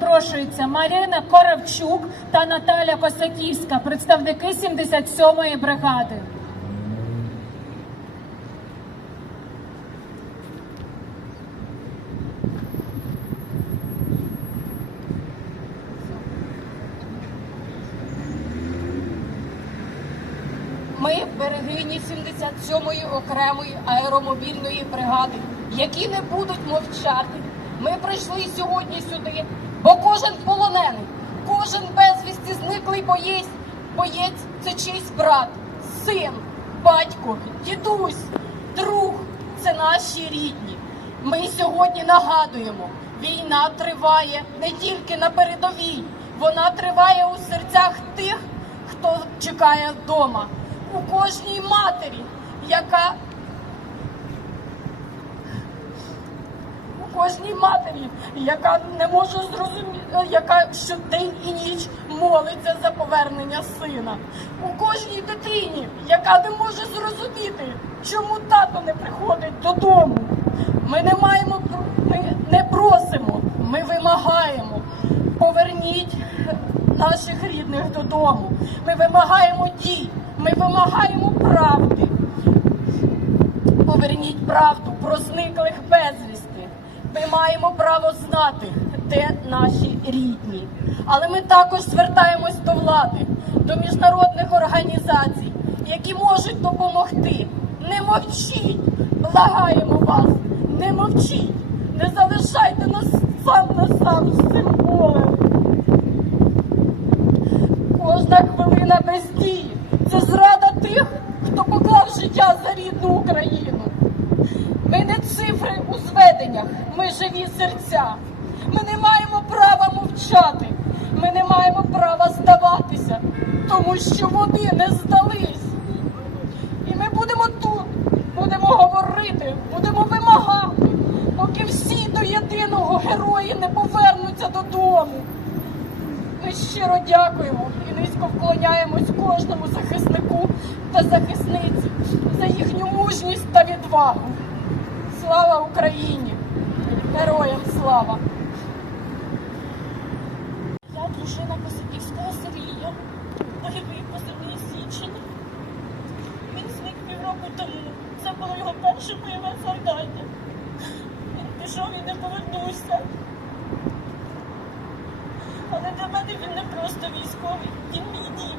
запрошуються Марина Коравчук та Наталя Косаківська, представники 77-ї бригади. Ми берегині 77-ї окремої аеромобільної бригади, які не будуть мовчати. Ми прийшли сьогодні сюди, бо кожен полонений, кожен безвісті зниклий боєць, боєць це чийсь брат, син, батько, дідусь, друг це наші рідні. Ми сьогодні нагадуємо, війна триває не тільки на передовій, вона триває у серцях тих, хто чекає вдома, у кожній матері, яка кожній матері, яка не може зрозуміти, яка щодень і ніч молиться за повернення сина, у кожній дитині, яка не може зрозуміти, чому тато не приходить додому. Ми не маємо ми не просимо, ми вимагаємо. Поверніть наших рідних додому. Ми вимагаємо дій, ми вимагаємо правди. Поверніть правду про зниклих безвісти. Ми маємо право знати, де наші рідні. Але ми також звертаємось до влади, до міжнародних організацій, які можуть допомогти. Не мовчіть, благаємо вас, не мовчіть, не залишайте нас сам на сам з цим болем. Кожна хвилина без дії це зрада тих, хто поклав життя за рідну Україну. Ми не цифри у ми живі серця. Ми не маємо права мовчати. Ми не маємо права здаватися, тому що вони не здались. І ми будемо тут, будемо говорити, будемо вимагати, поки всі до єдиного герої не повернуться додому. Ми щиро дякуємо і низько вклоняємось кожному захиснику та захисниці за їхню мужність та відвагу. Слава Україні! Героям слава! Я дружина Косаківського Сергія, бойовий позивний Січень. Він зник півроку тому. Це було його перше бойове завдання. Він пішов і не повернувся. Але для мене він не просто військовий, він мій дім.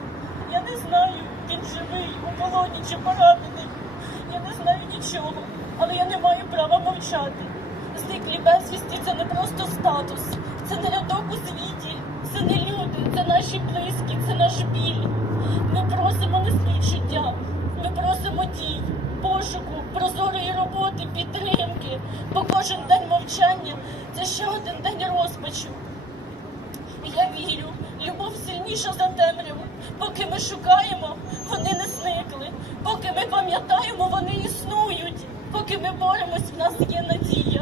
Я не знаю, він живий, у полоні чи поранений. Нічого, але я не маю права мовчати. Зниклі безвісті це не просто статус, це не рядок у світі, це не люди, це наші близькі, це наш біль. Ми просимо не слідчиття, ми просимо дій, пошуку, прозорої роботи, підтримки, бо кожен день мовчання це ще один день розпачу. Я вірю, любов сильніша за темряву. Поки ми шукаємо, вони не зникли. Поки ми пам'ятаємо, вони існують. Поки ми боремось, в нас є надія.